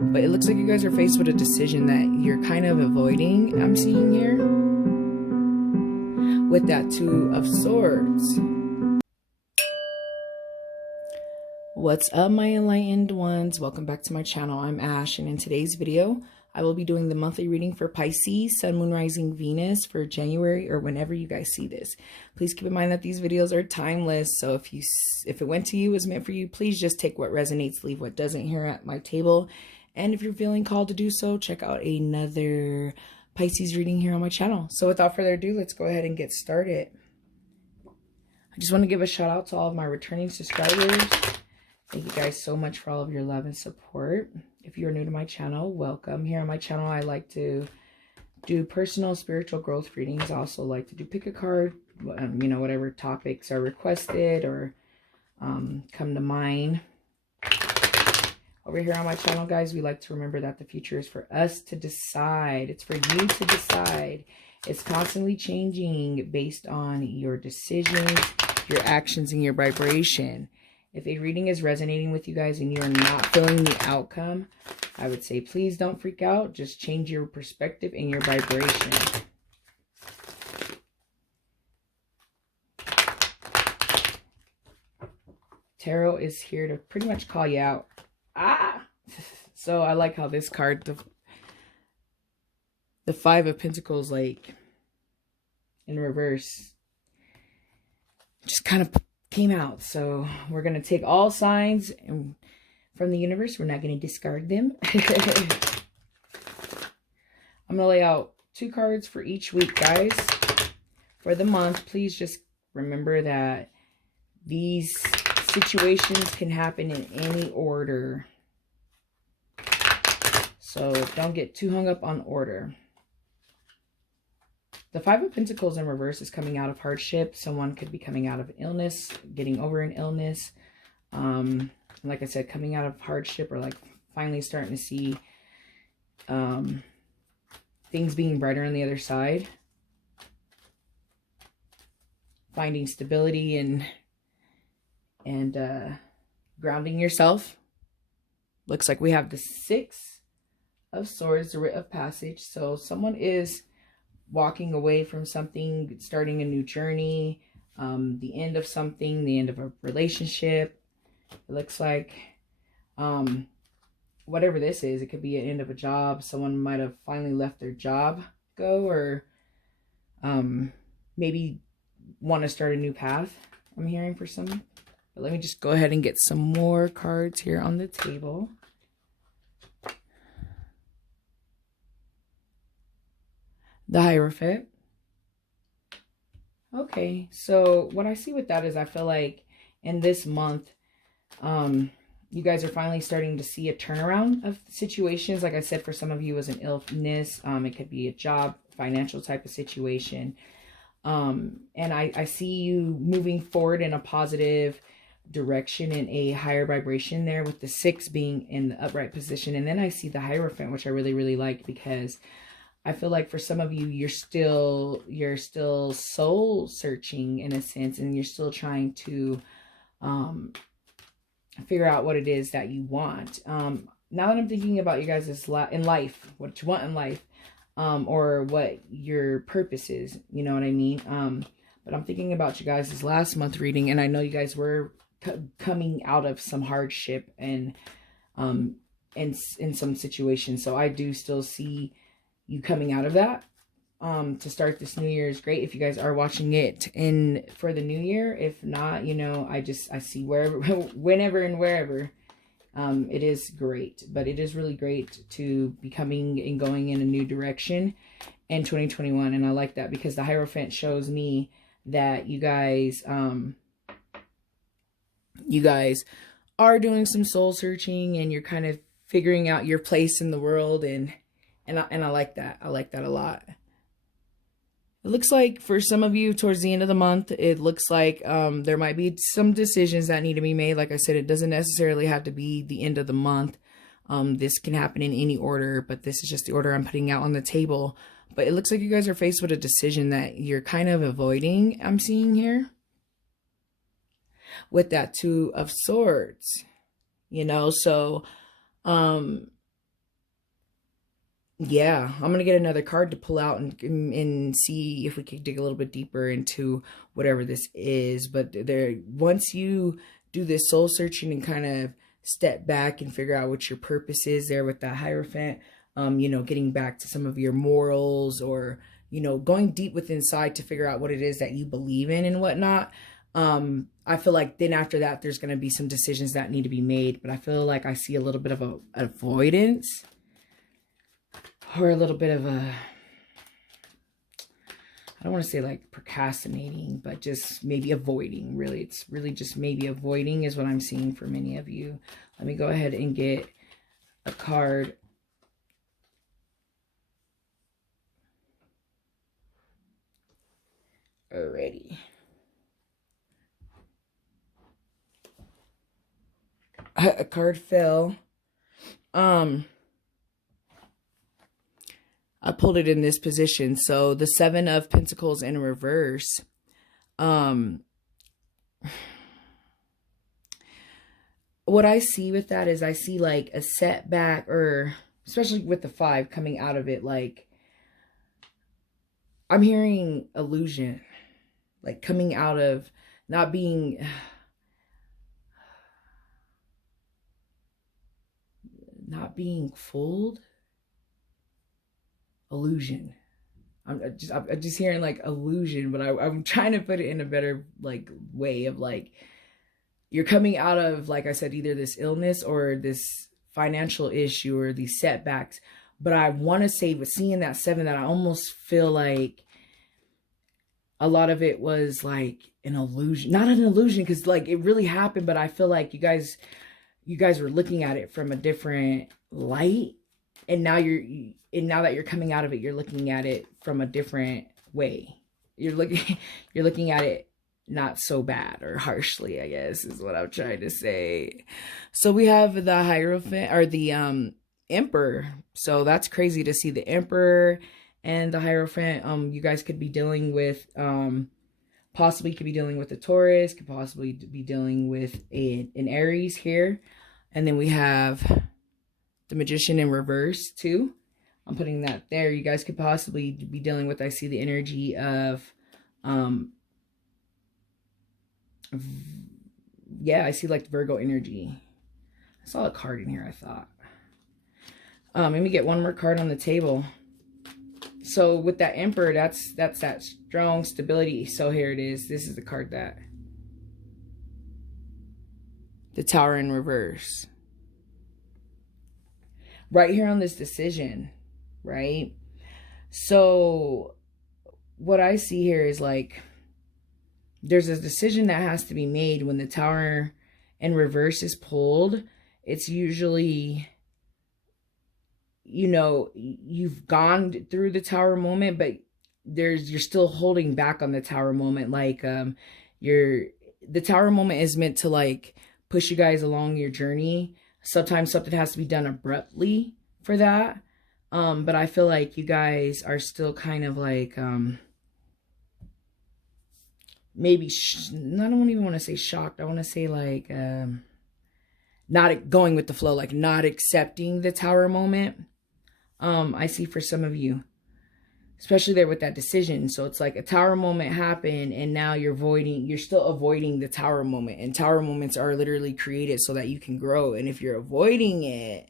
But it looks like you guys are faced with a decision that you're kind of avoiding, I'm seeing here. With that Two of Swords. What's up, my enlightened ones? Welcome back to my channel. I'm Ash, and in today's video, I will be doing the monthly reading for Pisces, Sun, Moon, Rising, Venus for January, or whenever you guys see this. Please keep in mind that these videos are timeless, so if it went to you, was meant for you, please just take what resonates, leave what doesn't here at my table. And if you're feeling called to do so, check out another Pisces reading here on my channel. So without further ado, let's go ahead and get started. I just want to give a shout out to all of my returning subscribers. Thank you guys so much for all of your love and support. If you're new to my channel, welcome. Here on my channel, I like to do personal spiritual growth readings. I also like to do pick a card, you know, whatever topics are requested or come to mind. Over here on my channel, guys, we like to remember that the future is for us to decide. It's for you to decide. It's constantly changing based on your decisions, your actions, and your vibration. If a reading is resonating with you guys and you are not feeling the outcome, I would say please don't freak out. Just change your perspective and your vibration. Tarot is here to pretty much call you out. So I like how this card, the Five of Pentacles, like in reverse, just kind of came out. So we're going to take all signs from the universe. We're not going to discard them. I'm going to lay out 2 cards for each week, guys. For the month, please just remember that these situations can happen in any order. So don't get too hung up on order. The Five of Pentacles in reverse is coming out of hardship. Someone could be coming out of an illness, getting over an illness. Like I said, coming out of hardship, or like finally starting to see things being brighter on the other side. Finding stability and grounding yourself. Looks like we have the Six of Swords, the rite of passage. So someone is walking away from something, starting a new journey, the end of something, the end of a relationship. It looks like whatever this is, it could be an end of a job. Someone might have finally let their job go, or maybe want to start a new path, I'm hearing for some. But let me just go ahead and get some more cards here on the table. The Hierophant. Okay, so what I see with that is I feel like in this month, you guys are finally starting to see a turnaround of situations. Like I said, for some of you, it was an illness. It could be a job, financial type of situation. And I see you moving forward in a positive direction, in a higher vibration there, with the 6 being in the upright position. And then I see the Hierophant, which I really, really like, because I feel like for some of you, you're still soul searching in a sense, and you're still trying to figure out what it is that you want. Now that I'm thinking about you guys in life, what you want in life, or what your purpose is, you know what I mean? But I'm thinking about you guys' last month reading, and I know you guys were coming out of some hardship and in some situations. So I do still see you coming out of that. To start this new year is great if you guys are watching it for the new year. If not, you know, I see wherever, whenever and wherever, it is great. But it is really great to be coming and going in a new direction in 2021. And I like that, because the Hierophant shows me that you guys are doing some soul searching, and you're kind of figuring out your place in the world. And I like that. I like that a lot. It looks like for some of you towards the end of the month, it looks like there might be some decisions that need to be made. Like I said, it doesn't necessarily have to be the end of the month. This can happen in any order, but this is just the order I'm putting out on the table. But it looks like you guys are faced with a decision that you're kind of avoiding, I'm seeing here. With that Two of Swords, you know, so yeah, I'm gonna get another card to pull out and see if we can dig a little bit deeper into whatever this is. But there, once you do this soul searching and kind of step back and figure out what your purpose is there with that Hierophant, you know, getting back to some of your morals, or, you know, going deep within inside to figure out what it is that you believe in and whatnot. I feel like then after that, there's going to be some decisions that need to be made, but I feel like I see a little bit of a avoidance, or a little bit of a, I don't want to say like procrastinating, but just maybe avoiding. Really, it's really just maybe avoiding is what I'm seeing for many of you. Let me go ahead and get a card. Alrighty. A card fell. I pulled it in this position. So the Seven of Pentacles in reverse. What I see with that is I see like a setback, or especially with the 5 coming out of it, like I'm hearing illusion, like coming out of not being fooled. Illusion. I'm just hearing like illusion, but I'm trying to put it in a better like way of like, you're coming out of, like I said, either this illness or this financial issue or these setbacks. But I want to say, with seeing that 7, that I almost feel like a lot of it was like an illusion, not an illusion, because like it really happened, but I feel like you guys were looking at it from a different light, and now now that you're coming out of it, you're looking at it from a different way. You're looking at it not so bad, or harshly, I guess is what I'm trying to say. So we have the Hierophant, or the Emperor. So that's crazy to see the Emperor and the Hierophant. You guys could be dealing with possibly could be dealing with a Taurus, could possibly be dealing with an Aries here. And then we have the Magician in reverse too. I'm putting that there. You guys could possibly be dealing with, I see the energy of yeah, I see like Virgo energy. I saw a card in here, I thought. Let me get one more card on the table. So with that Emperor, that's that strong stability. So here it is. This is the card that, the Tower in reverse. Right here on this decision, right? So what I see here is like, there's a decision that has to be made when the Tower in reverse is pulled. It's usually, you know, you've gone through the Tower moment, but you're still holding back on the Tower moment. Like the Tower moment is meant to like push you guys along your journey. Sometimes something has to be done abruptly for that. But I feel like you guys are still kind of like maybe I don't even want to say shocked. I want to say like not going with the flow, like not accepting the Tower moment. I see for some of you, especially there with that decision. So it's like a Tower moment happened, and now you're still avoiding the Tower moment. And Tower moments are literally created so that you can grow. And if you're avoiding it,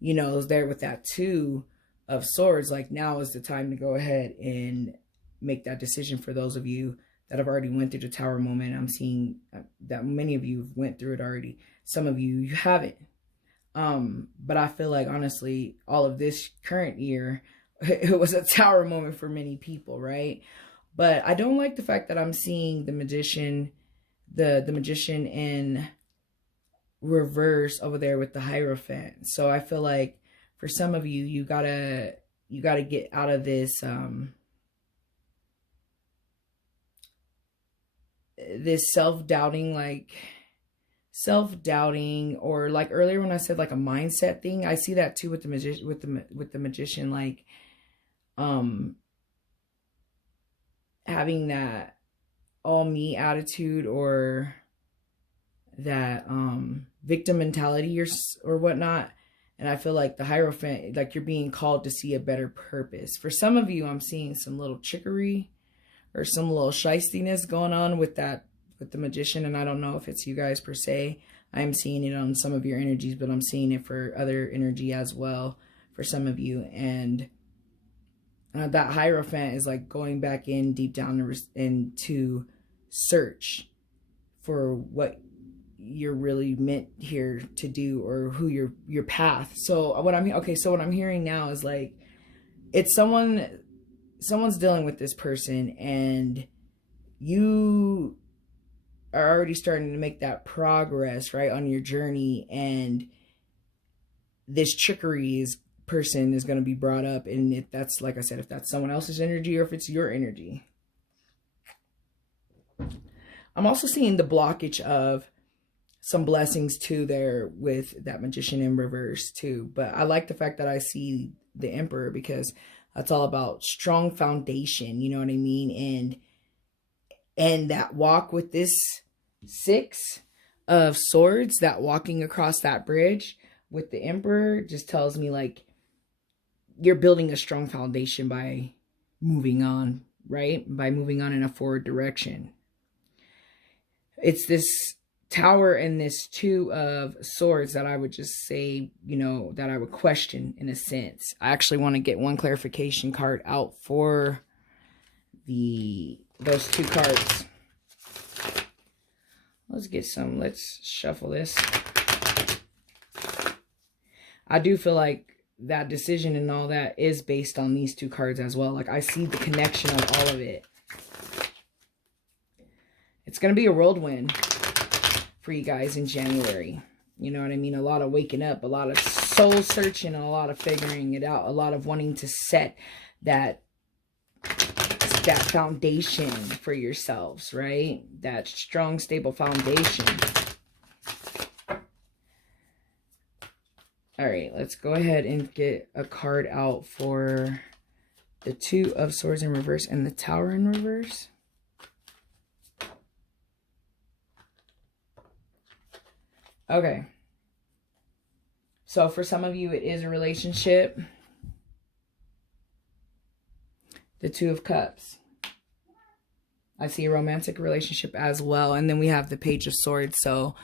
you know, there with that 2 of Swords, like now is the time to go ahead and make that decision. For those of you that have already went through the Tower moment, I'm seeing that many of you went through it already. Some of you haven't. But I feel like honestly, all of this current year, it was a Tower moment for many people, right? But I don't like the fact that I'm seeing the Magician, the Magician in reverse over there with the Hierophant. So I feel like for some of you, you gotta get out of this this self-doubting, or like earlier when I said like a mindset thing, I see that too with the magician, like having that all me attitude, or that victim mentality, or whatnot. And I feel like the Hierophant, like you're being called to see a better purpose. For some of you, I'm seeing some little trickery or some little shystiness going on with that, with the Magician. And I don't know if it's you guys per se. I'm seeing it on some of your energies, but I'm seeing it for other energy as well for some of you. And that Hierophant is like going back in deep down and to search for what you're really meant here to do, or who your path. So what I'm hearing now is like it's someone's dealing with this person, and you are already starting to make that progress right on your journey, and this trickery person is going to be brought up. And if that's, like I said, if that's someone else's energy or if it's your energy. I'm also seeing the blockage of some blessings too there with that Magician in reverse too. But I like the fact that I see the Emperor, because that's all about strong foundation, you know what I mean? And that walk with this 6 of Swords, that walking across that bridge with the Emperor just tells me like you're building a strong foundation by moving on, right? By moving on in a forward direction. It's this Tower and this 2 of Swords that I would just say, you know, that I would question in a sense. I actually want to get one clarification card out for those 2 cards. Let's get some. Let's shuffle this. I do feel like that decision and all that is based on these 2 cards as well. Like I see the connection of all of it. It's going to be a whirlwind for you guys in January. You know what I mean? A lot of waking up, a lot of soul searching, and a lot of figuring it out, a lot of wanting to set that foundation for yourselves, right? That strong, stable foundation. All right, let's go ahead and get a card out for the 2 of Swords in reverse and the Tower in reverse. Okay. So for some of you, it is a relationship. The 2 of Cups. I see a romantic relationship as well. And then we have the Page of Swords. So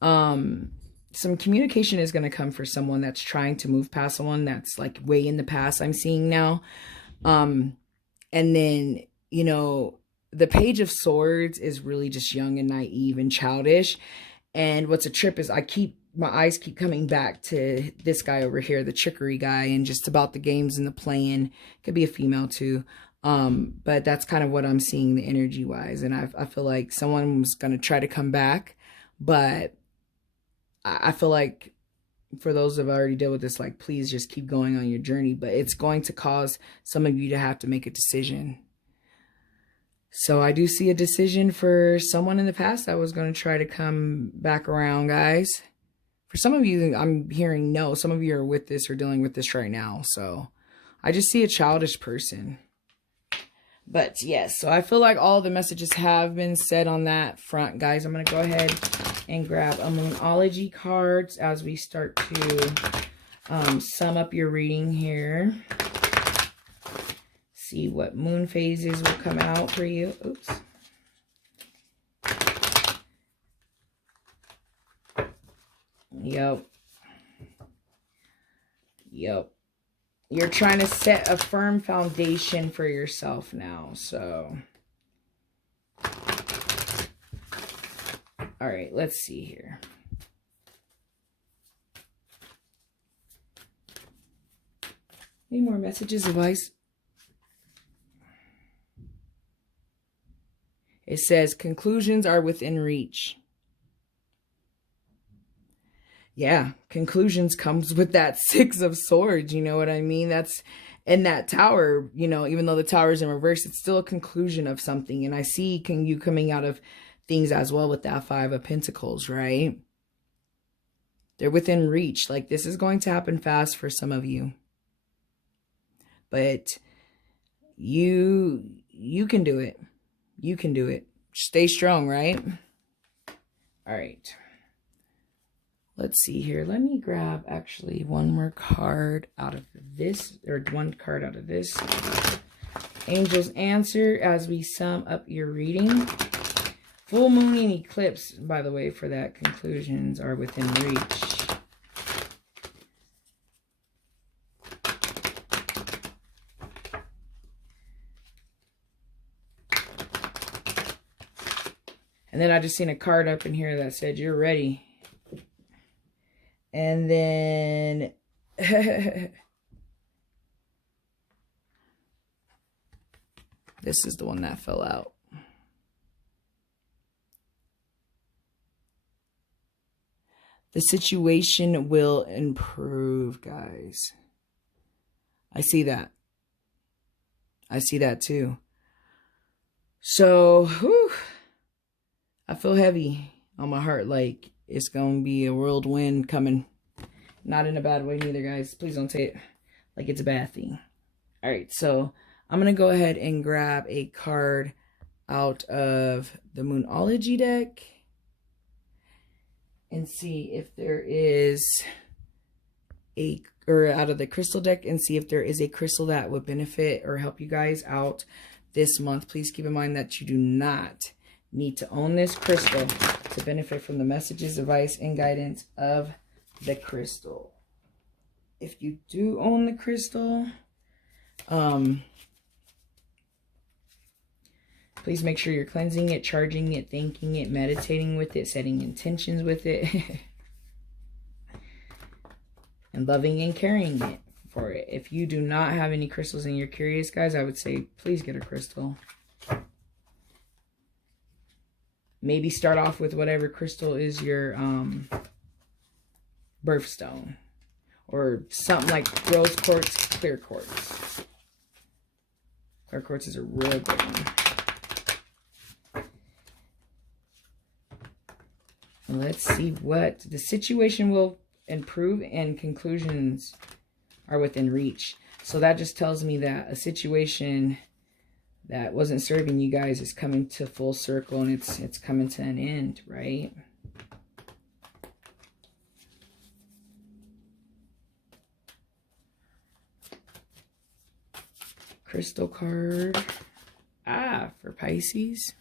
some communication is going to come for someone that's trying to move past someone that's like way in the past, I'm seeing now. And then, you know, the Page of Swords is really just young and naive and childish. And what's a trip is my eyes keep coming back to this guy over here, the trickery guy, and just about the games and the playing. Could be a female too. But that's kind of what I'm seeing the energy wise. And I feel like someone was going to try to come back, but I feel like for those that have already dealt with this, like, please just keep going on your journey, but it's going to cause some of you to have to make a decision. So I do see a decision for someone in the past that was going to try to come back around, guys. For some of you, I'm hearing no. Some of you are with this or dealing with this right now. So I just see a childish person. But yes, so I feel like all the messages have been said on that front, guys. I'm going to go ahead and grab a Moonology cards as we start to sum up your reading here. See what moon phases will come out for you. Oops. Yep. You're trying to set a firm foundation for yourself now, so. All right, let's see here. Any more messages, advice? It says, conclusions are within reach. Yeah, conclusions comes with that 6 of Swords, you know what I mean? That's, and that Tower, you know, even though the Tower is in reverse, it's still a conclusion of something. And I see you coming out of things as well with that 5 of Pentacles, right? They're within reach. Like, this is going to happen fast for some of you. But you can do it. You can do it. Stay strong, right? All right. Let's see here. Let me grab actually one more card out of this, or one card out of this. Angel's answer as we sum up your reading. Full moon and eclipse, by the way, for that conclusions are within reach. And then I just seen a card up in here that said, you're ready. And then this is the one that fell out. The situation will improve, guys. I see that. I see that too. So, whew, I feel heavy on my heart, like it's going to be a whirlwind coming. Not in a bad way neither, guys. Please don't say it like it's a bad thing. All right, so I'm going to go ahead and grab a card out of the Moonology deck and see if there is or out of the crystal deck, and see if there is a crystal that would benefit or help you guys out this month. Please keep in mind that you do not need to own this crystal to benefit from the messages, advice, and guidance of the crystal. If you do own the crystal, please make sure you're cleansing it, charging it, thanking it, meditating with it, setting intentions with it, and loving and caring it for it. If you do not have any crystals and you're curious, guys, I would say please get a crystal. Maybe start off with whatever crystal is your birthstone, or something like rose quartz, clear quartz. Clear quartz is a real good one. Let's see what the situation will improve and conclusions are within reach. So that just tells me that a situation that wasn't serving you guys is coming to full circle, and it's coming to an end, right? Crystal card. For Pisces.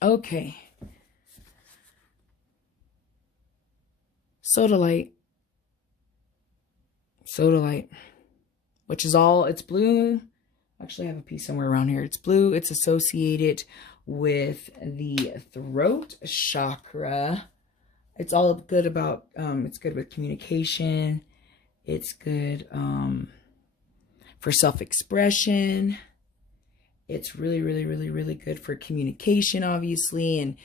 Okay. Sodalite. Sodalite. Which is all, it's blue. Actually, I have a piece somewhere around here. It's blue. It's associated with the throat chakra. It's all good about, it's good with communication. It's good for self-expression. It's really, really, really, really good for communication, obviously, and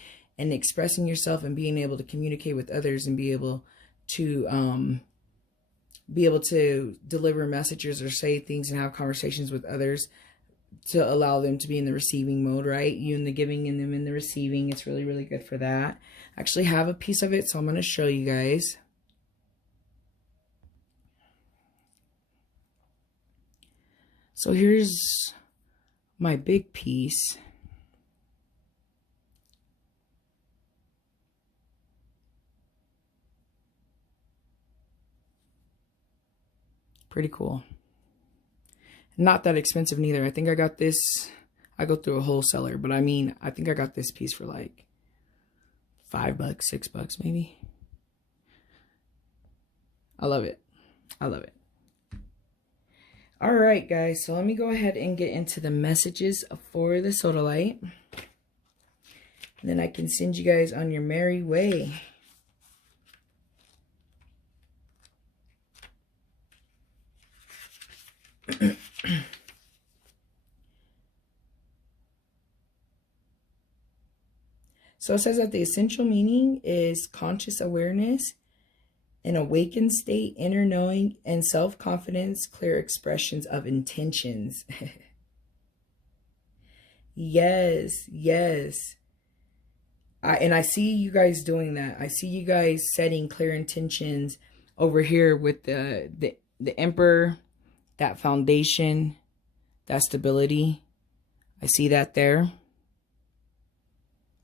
expressing yourself and being able to communicate with others and be able to deliver messages or say things and have conversations with others to allow them to be in the receiving mode, right? You in the giving and them in the receiving. It's really, really good for that. I actually have a piece of it, so I'm going to show you guys. So here's my big piece. Pretty cool. Not that expensive neither. I think I got this, I go through a wholesaler, but I mean, I think I got this piece for like $5, $6 maybe. I love it. I love it. All right, guys, so let me go ahead and get into the messages for the Sodalite. And then I can send you guys on your merry way. So it says that the essential meaning is conscious awareness, an awakened state, inner knowing, and self-confidence, clear expressions of intentions. Yes, yes. And I see you guys doing that. I see you guys setting clear intentions over here with the Emperor, that foundation, that stability. I see that there.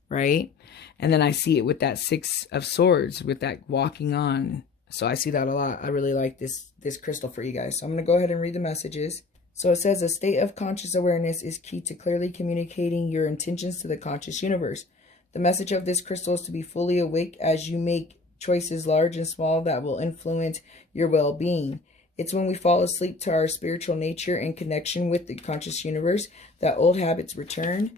right? And then I see it with that Six of Swords, with that walking on. So I see that a lot. I really like this crystal for you guys. So I'm going to go ahead and read the messages. So it says, a state of conscious awareness is key to clearly communicating your intentions to the conscious universe. The message of this crystal is to be fully awake as you make choices large and small that will influence your well-being. It's when we fall asleep to our spiritual nature and connection with the conscious universe that old habits return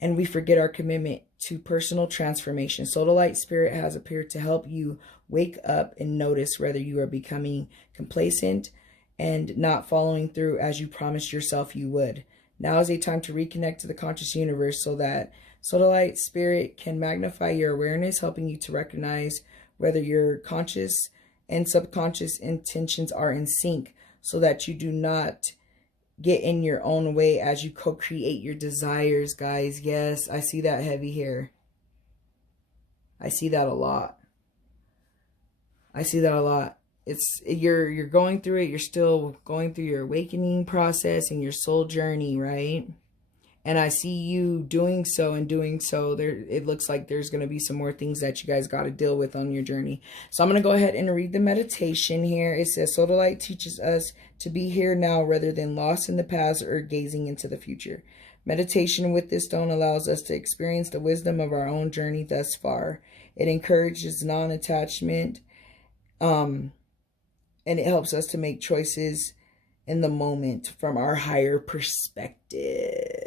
and we forget our commitment to personal transformation. Sodalite spirit has appeared to help you wake up and notice whether you are becoming complacent and not following through as you promised yourself you would. Now is a time to reconnect to the conscious universe so that Sodalite spirit can magnify your awareness, helping you to recognize whether your conscious and subconscious intentions are in sync so that you do not get in your own way as you co-create your desires, guys. Yes, I see that heavy here. I see that a lot. I see that a lot. It's you're going through it. You're still going through your awakening process and your soul journey, right? And I see you doing so and doing so. It looks like there's going to be some more things that you guys got to deal with on your journey. So I'm going to go ahead and read the meditation here. It says, Sodalite teaches us to be here now rather than lost in the past or gazing into the future. Meditation with this stone allows us to experience the wisdom of our own journey thus far. It encourages non-attachment, and it helps us to make choices in the moment from our higher perspective.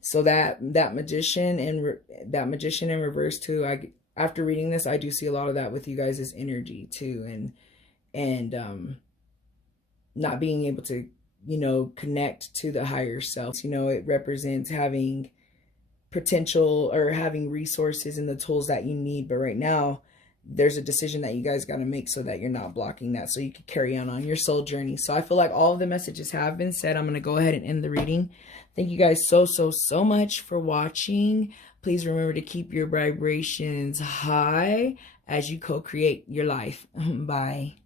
So that magician in reverse too. After reading this, I do see a lot of that with you guys' energy too, and not being able to, you know, connect to the higher self. You know, it represents having potential or having resources and the tools that you need, but right now there's a decision that you guys got to make so that you're not blocking that, so you can carry on your soul journey. So I feel like all of the messages have been said. I'm going to go ahead and end the reading. Thank you guys so much for watching. Please remember to keep your vibrations high as you co-create your life. Bye.